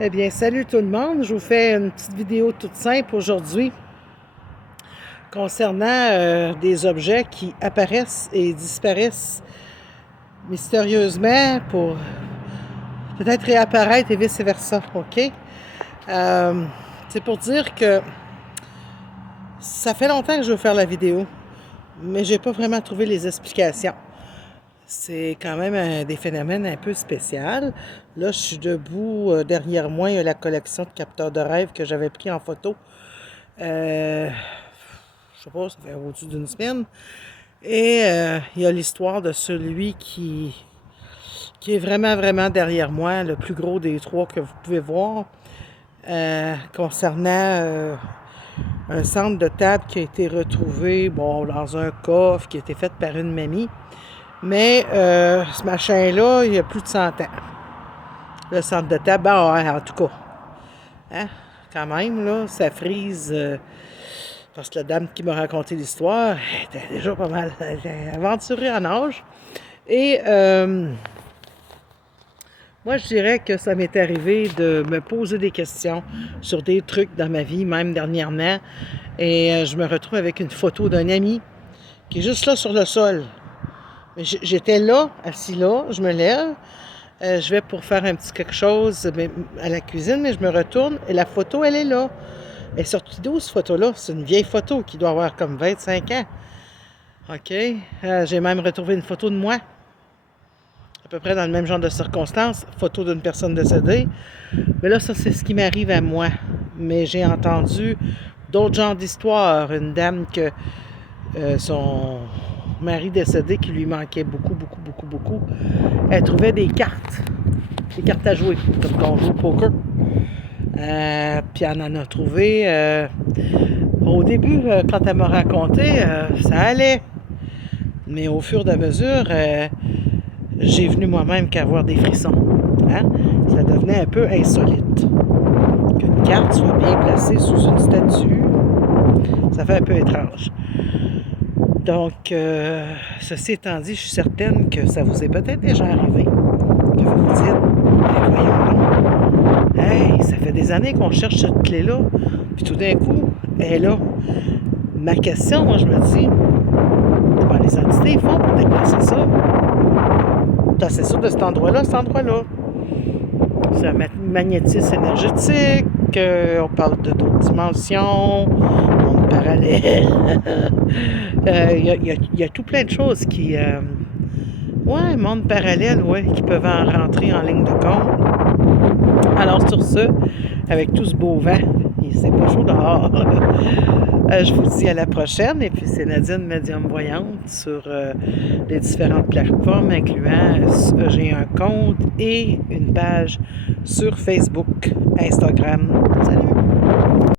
Eh bien, salut tout le monde. Je vous fais une petite vidéo toute simple aujourd'hui concernant des objets qui apparaissent et disparaissent mystérieusement pour peut-être réapparaître et vice-versa, OK? C'est pour dire que ça fait longtemps que je veux faire la vidéo, mais j'ai pas vraiment trouvé les explications. C'est quand même des phénomènes un peu spéciaux. Là, je suis debout. Derrière moi, il y a la collection de capteurs de rêve que j'avais pris en photo. Je sais pas, ça fait au-dessus d'une semaine. Et il y a l'histoire de celui qui est vraiment, vraiment derrière moi, le plus gros des trois que vous pouvez voir, concernant un centre de table qui a été retrouvé dans un coffre qui a été fait par une mamie. Mais ce machin-là, il y a plus de 100 ans. Le centre de table, en tout cas. Hein? Quand même, là, ça frise. Parce que la dame qui m'a raconté l'histoire était déjà pas mal aventurée en âge. Et moi, je dirais que ça m'est arrivé de me poser des questions sur des trucs dans ma vie, même dernièrement. Et je me retrouve avec une photo d'un ami qui est juste là sur le sol. J'étais là, assis là, je me lève, je vais pour faire un petit quelque chose à la cuisine, mais je me retourne et la photo, elle est là. Elle est sortie d'où, cette photo-là? C'est une vieille photo qui doit avoir comme 25 ans. OK? J'ai même retrouvé une photo de moi, à peu près dans le même genre de circonstances, photo d'une personne décédée. Mais là, ça, c'est ce qui m'arrive à moi. Mais j'ai entendu d'autres genres d'histoires. Une dame que son mari décédé qui lui manquait beaucoup, beaucoup, beaucoup, beaucoup. Elle trouvait des cartes à jouer, comme quand on joue au poker. Puis elle en a trouvé. Au début, quand elle m'a raconté, ça allait. Mais au fur et à mesure, j'ai venu moi-même qu'avoir des frissons. Hein? Ça devenait un peu insolite. Qu'une carte soit bien placée sous une statue, ça fait un peu étrange. Donc, ceci étant dit, je suis certaine que ça vous est peut-être déjà arrivé, que vous vous dites, ben voyons donc, hey, ça fait des années qu'on cherche cette clé-là, puis tout d'un coup, elle est là. Ma question, moi, je me dis, comment les entités font pour déplacer ça? C'est sûr de cet endroit-là, C'est un magnétisme énergétique, on parle de d'autres dimensions, monde parallèle. Il y a tout plein de choses qui... monde parallèle, qui peuvent en rentrer en ligne de compte. Alors sur ce, avec tout ce beau vent, c'est pas chaud dehors. Je vous dis à la prochaine. Et puis c'est Nadine, médium voyante, sur les différentes plateformes, incluant j'ai un compte et une page sur Facebook, Instagram. Salut!